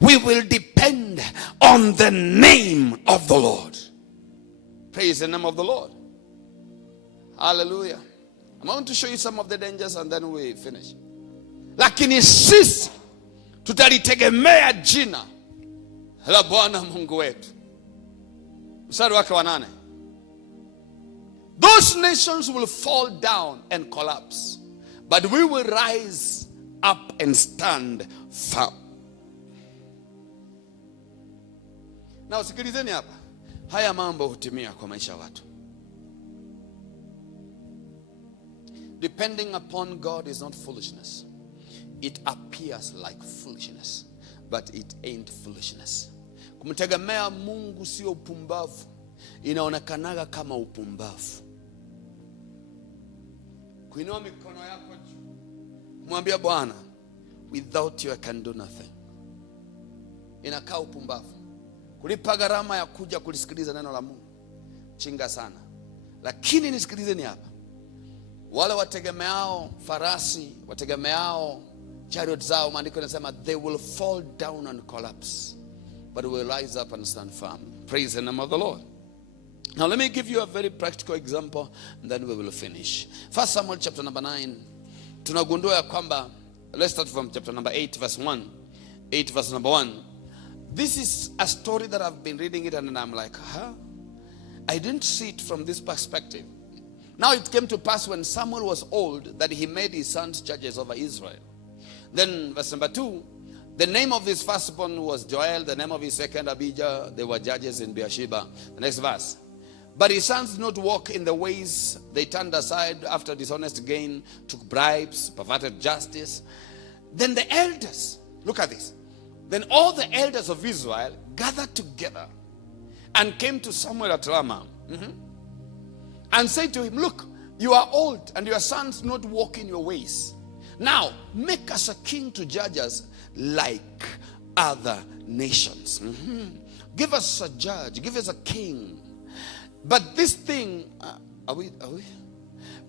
we will depend on the name of the Lord. Praise the name of the Lord. Hallelujah. I'm going to show you some of the dangers and then we finish. Lakini sisi tutalitegemea jina la Bwana Mungu wetu. Mstari wake wa 8. Those nations will fall down and collapse, but we will rise up and stand firm. Now sikilizeni hapa. Haya mambo hutimia kwa maisha ya watu. Depending upon God is not foolishness. It appears like foolishness, but it ain't foolishness. Kumtegemea Mungu sio upumbavu. Inaonekanaga kama upumbavu. Kuinua mikono yako juu, mwambie Bwana, without you I can do nothing. Inakaa upumbavu. Kulipa gharama ya kuja kulisikiliza neno la Mungu, chinga sana. Lakini nisikilizeni hapa. Wale wategemeao farasi, wategemeao chariot zao, maandiko yanasema they will fall down and collapse, but will rise up and stand firm. Praise the name of the Lord. Now let me give you a very practical example and then we will finish. 1 Samuel chapter number 9. Tunagundua ya kwamba, let's start from chapter number 8 verse 1. 8 verse number 1. This is a story that I've been reading it and I'm like, I didn't see it from this perspective. Now it came to pass when Samuel was old that he made his sons judges over Israel. Then verse number 2, the name of his firstborn was Joel, the name of his second Abijah. They were judges in Beersheba. The next verse. But his sons did not walk in the ways. They turned aside after dishonest gain, took bribes, perverted justice. Then the elders, look at this. Then all the elders of Israel gathered together and came to Samuel at Ramah. And said to him, look, you are old and your sons do not walk in your ways. Now, make us a king to judge us like other nations. Give us a judge, give us a king. But this thing,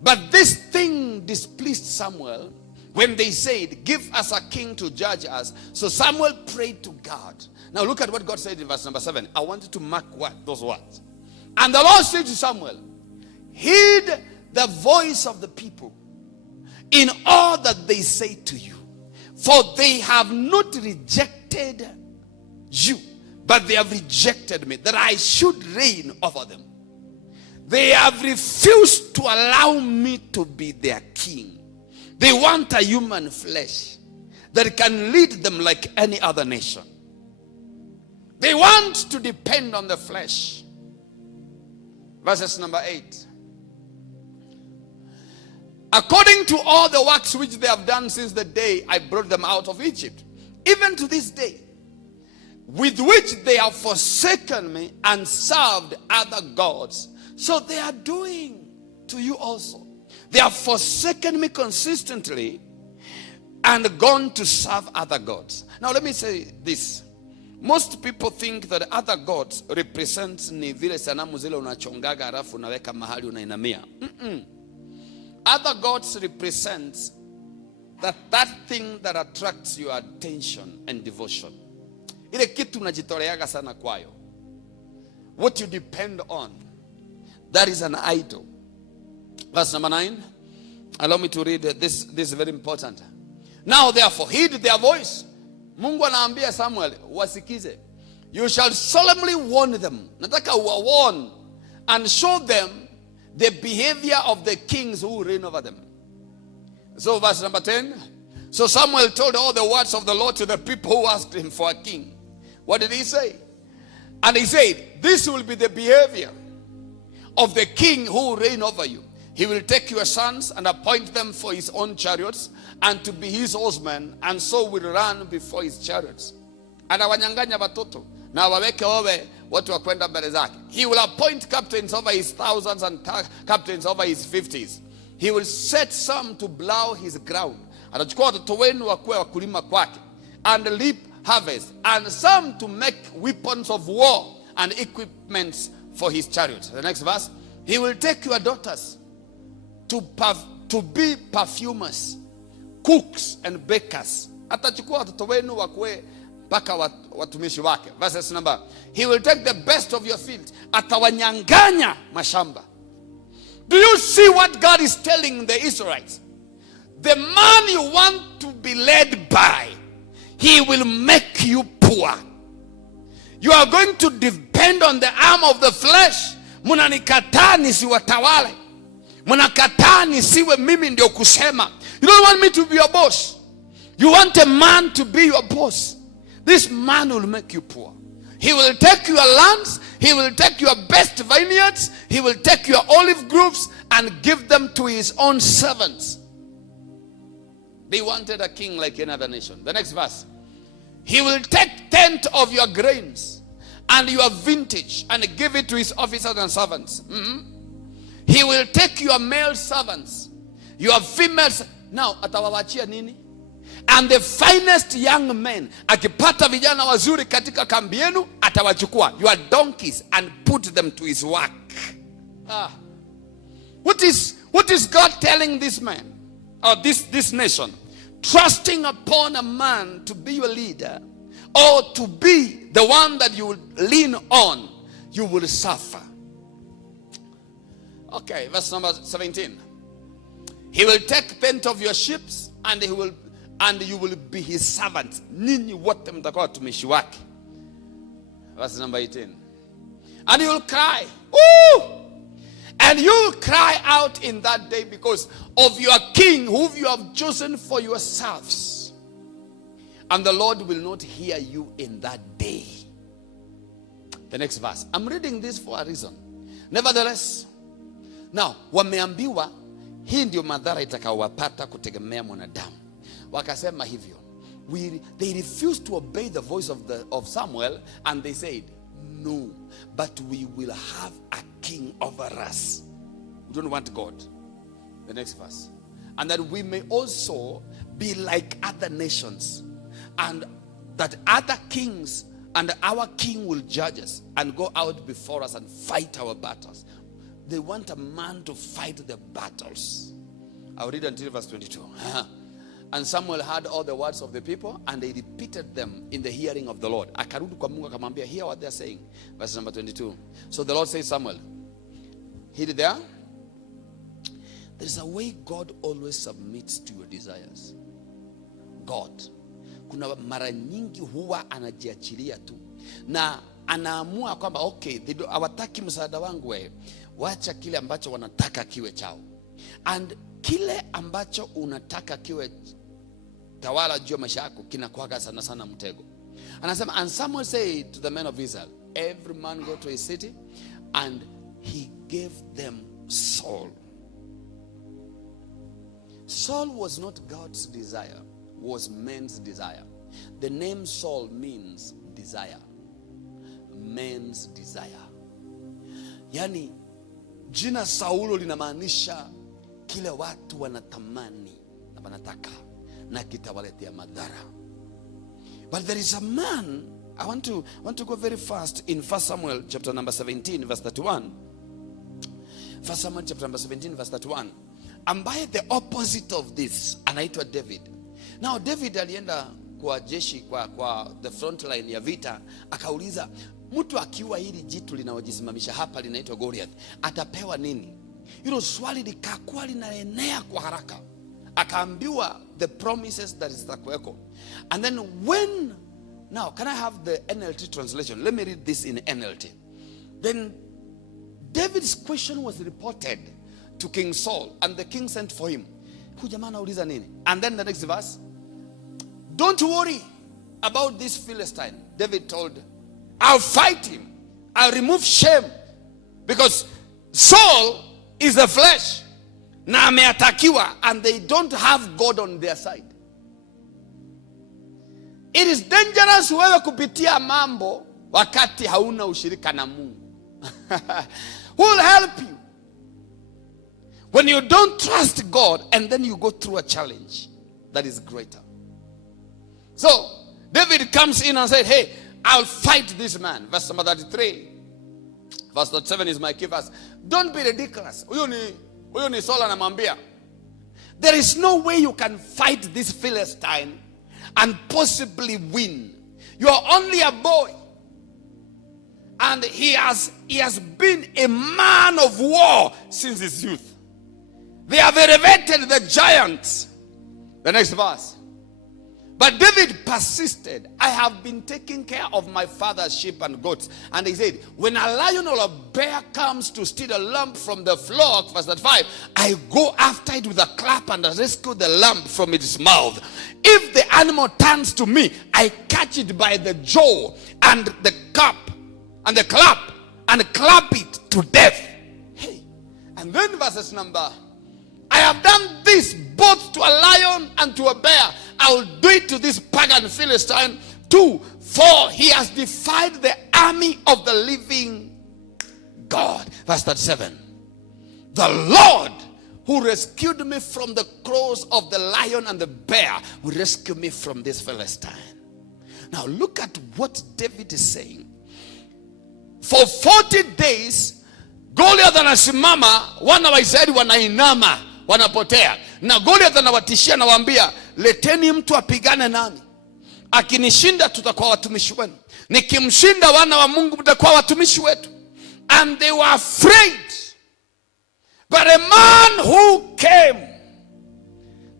But this thing displeased Samuel when they said, give us a king to judge us. So Samuel prayed to God. Now look at what God said in verse number 7. I want you to mark those words. And the Lord said to Samuel, heed the voice of the people in all that they say to you, for they have not rejected you, but they have rejected me, that I should reign over them. They have refused to allow me to be their king. They want a human flesh that can lead them like any other nation. They want to depend on the flesh. Verses number 8. According to all the works which they have done since the day I brought them out of Egypt, even to this day, with which they have forsaken me and served other gods, so they are doing to you also. They have forsaken me consistently and gone to serve other gods. Now let me say this. Most people think that other gods represents ni vile sanamu zile unachongaga halafu unaweka mahali unainamia. Other gods represents that thing that attracts your attention and devotion. Ile kitu unajitoleaga sana kwayo. What you depend on. That is an idol. Verse number 9. Allow me to read this. This is very important. Now therefore, heed their voice. Mungu anaambia Samuel, wasikize. You shall solemnly warn them. Nataka warn and show them the behavior of the kings who reign over them. So verse number 10. So Samuel told all the words of the Lord to the people who asked him for a king. What did he say? And he said, this will be the behavior of the king who will reign over you. He will take your sons and appoint them for his own chariots and to be his horsemen, and so will run before his chariots. Anawanyanganya watoto na waweke wawe watu wa kwenda mbele zake. He will appoint captains over his thousands and captains over his 50s. He will set some to plow his ground. Atachukua watoto wenu wakuwe wakulima kwake, and reap harvest, and some to make weapons of war and equipments for his chariots. The next verse. He will take your daughters to be perfumers, cooks and bakers. Atachukua watoto wenu wakuwe mpaka watumishi wake. Verses number, he will take the best of your field. Atawanyanganya mashamba. Do you see what God is telling the Israelites? The man you want to be led by, he will make you poor. You are going to depend on the arm of the flesh. Munanikataa nisiwatawale. Munakataa nisiwe mimi ndio kusema. You don't want me to be your boss. You want a man to be your boss. This man will make you poor. He will take your lands. He will take your best vineyards. He will take your olive groves and give them to his own servants. They wanted a king like another nation. The next verse. He will take 10th of your grains and your vintage and give it to his officers and servants. He will take your male servants, your females. Now, atawawachia nini? And the finest young men, akipata vijana wazuri katika kambi yenu, atawachukua your donkeys and put them to his work. What is God telling this man or this nation? Trusting upon a man to be your leader or to be the one that you will lean on, you will suffer. Okay, verse number 17. He will take 10th of your sheep and you will be his servant. Ninyi wote mtakuwa watumishi wake. Verse number 18. And you will cry. Woo! And you will cry out in that day because of your king whom you have chosen for yourselves. And the Lord will not hear you in that day. The next verse. I'm reading this for a reason. Nevertheless, now, wameambiwa hii ndio madhara itakayowapata kutegemea mwanadamu. Wakasema hivyo. They refused to obey the voice of Samuel, and they said, no, but we will have a king over us. We don't want God. The next verse. And that we may also be like other nations, and that other kings and our king will judge us and go out before us and fight our battles. They want a man to fight the battles. I'll read until verse 22. And Samuel heard all the words of the people, and they repeated them in the hearing of the Lord. Akarudi kwa Mungu akamwambia, hear what they're saying. Verse number 22. So the Lord says, Samuel, hear it there? There is a way God always submits to your desires. God. Kuna mara nyingi huwa anajiachilia tu. Na anaamua kwamba okay, hawataki msaada wangu wewe. Wacha kile ambacho wanataka kiwe chao. And kile ambacho unataka kiwe tawala juu ya maisha yako kinakuaga sana sana mtego. Anasema, and Samuel said to the men of Israel, every man go to his city, and he gave them Saul. Saul was not God's desire, was man's desire. The name Saul means desire. Man's desire. Yani jina Saulo linamaanisha kile watu wanatamani na wanataka na kitawaletea madhara. But there is a man, I want to go very fast in 1 Samuel chapter number 17 verse 31. 1 Samuel chapter number 17 verse 31. Ambaye the opposite of this anaitwa David. Now David alienda kwa jeshi kwa the front line ya vita, akauliza, mtu akiwa hili jitu linaojisimamisha hapa linaitwa Goliath atapewa nini? Hilo swali likakuwa linaenea kwa haraka. Akaambiwa the promises that is takweko. And then now can I have the NLT translation? Let me read this in NLT. Then David's question was reported to King Saul, and the king sent for him. And then the next verse, don't worry about this Philistine. David told, I'll fight him. I'll remove shame. Because Saul is the flesh. Na ameatakiwa, and they don't have God on their side. It is dangerous wewe kupitia mambo wakati hauna ushirika na Mungu. Who will help you? When you don't trust God and then you go through a challenge that is greater. So David comes in and said, hey, I'll fight this man. Verse number 33. Verse 37 is my key verse. Don't be ridiculous. Huyo ni Saul anamwambia, there is no way you can fight this Philistine and possibly win. You are only a boy. And he has been a man of war since his youth. They have elevated the giants. The next verse. But David persisted. I have been taking care of my father's sheep and goats. And he said, when a lion or a bear comes to steal a lamb from the flock, verse 5, I go after it with a clap and I rescue the lamb from its mouth. If the animal turns to me, I catch it by the jaw and the cup and the clap and clap it to death. Hey, and then verses number, I have done this both to a lion and to a bear. I will do it to this pagan Philistine too, for he has defied the army of the living God. Verse 37. The Lord who rescued me from the claws of the lion and the bear will rescue me from this Philistine. Now look at what David is saying. For 40 days, Goliath anasimama, wana wa Israeli wanainama, wanapotea. Na Goliath anawatishia na waambia, leteni mtu apigane nami. Akinishinda tutakuwa watumishi wenu. Nikimshinda wana wa Mungu mtakuwa watumishi wetu. And they were afraid. But a man who came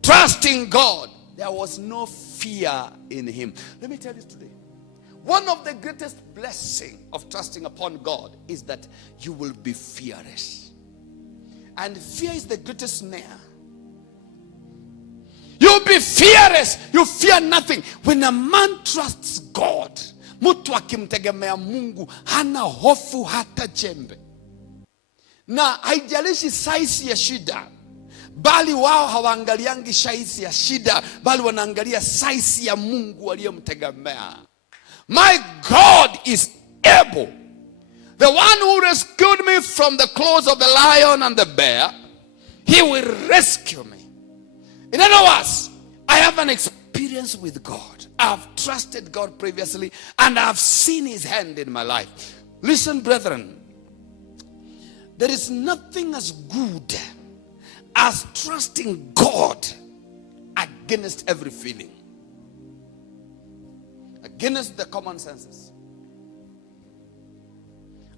trusting God, there was no fear in him. Let me tell you today. One of the greatest blessings of trusting upon God is that you will be fearless. And fear is the greatest snare. You'll be fearless. You fear nothing. When a man trusts God, mtu akimtegemea Mungu hana hofu hata chembe. Na haijalishi size ya shida, bali wao hawaangaliangi size ya shida, bali wanaangalia size ya Mungu aliyemtegemea. My God is able. The one who rescued me from the claws of the lion and the bear, he will rescue me. In other words, I have an experience with God. I've trusted God previously and I've seen his hand in my life. Listen, brethren, there is nothing as good as trusting God against every feeling, against the common senses.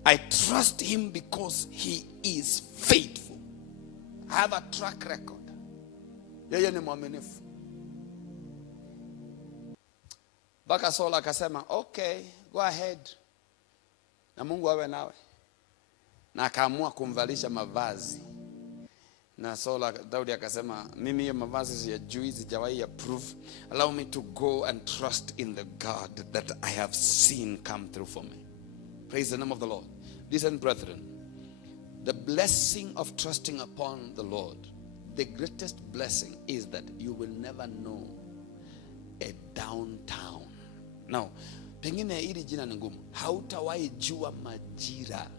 I trust him because he is faithful. I have a track record. Yeye ni mwaminifu. Baka Saul akasema, okay, go ahead. Na Mungu awe nawe. Na akaamua kumvalisha mavazi. Na Saul, Daudi akasema, mimi hiyo mavazi siyajui, sijawahi approve. Allow me to go and trust in the God that I have seen come through for me. Praise the name of the Lord. Listen, brethren, the blessing of trusting upon the Lord, the greatest blessing is that you will never know a downtown. Now, pengine hili jina ni ngumu. Hautawahi jua majira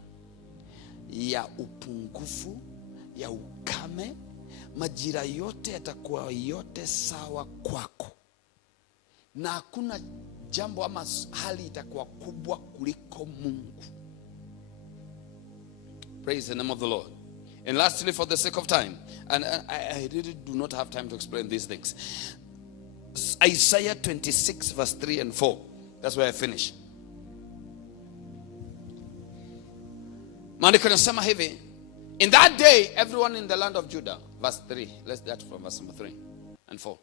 ya upungufu, ya ukame. Majira yote yatakuwa yote sawa kwako. Na hakuna jambo ama hali itakuwa kubwa kuliko Mungu. Praise the name of the Lord. And lastly, for the sake of time, and I really do not have time to explain these things. Isaiah 26 verse 3 and 4. That's where I finish. Maandiko yanasema hivi, in that day, everyone in the land of Judah, verse 3. Let's start from verse number 3 and 4.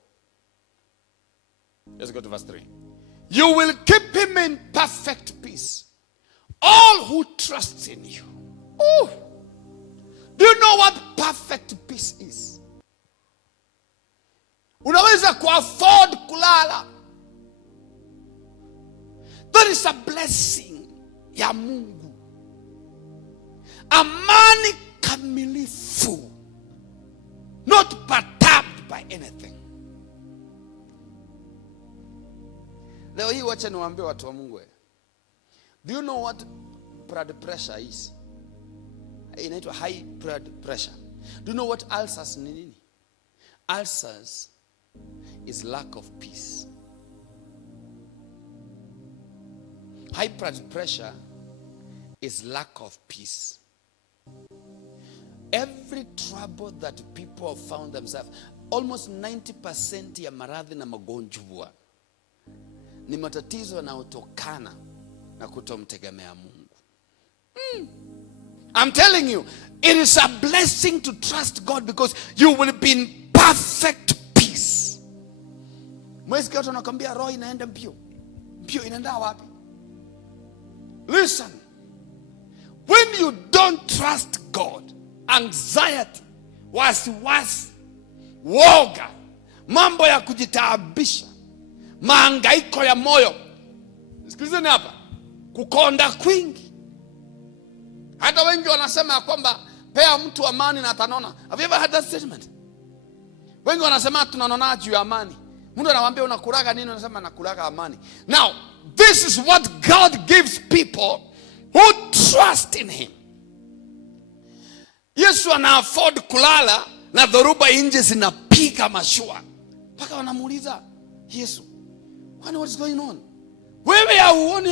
Let's go to verse 3. You will keep him in perfect peace, all who trust in you. Ooh. Do you know what perfect peace is? Unaweza ku-afford kulala. That is a blessing ya Mungu. Amani kamilifu, not perturbed by anything. Leo hii wacha niwaambie watu wa Mungu. Do you know what blood pressure is? Inaitwa high blood pressure. Do you know what ulcers ni nini? Ulcers is lack of peace. High blood pressure is lack of peace. Every trouble that people have found themselves, almost 90% ya maradhi na magonjwa ni matatizo yanayotokana na kutomtegemea Mungu. I'm telling you, it is a blessing to trust God because you will be in perfect peace. Mwezi watu wanakuambia roho inaenda mbio. Mbio inaenda wapi? Listen. When you don't trust God, anxiety, wasiwasi, woga, mambo ya kujitaabisha, mahangaiko ya moyo. Sikilizeni hapa, kukonda kwingi. Hata wengi wanasema kwamba pea mtu amani na atanona. Have you ever heard that statement? Wengi wanasema tunanona juu ya amani. Mungu anawaambia unakulaga nini? Unasema nakulaga amani. Now, this is what God gives people who trust in him. Yesu ana afford kulala na dhoruba nje zinapiga mashua. Paka wanamuuliza Yesu, what is going on? Wewe hauoni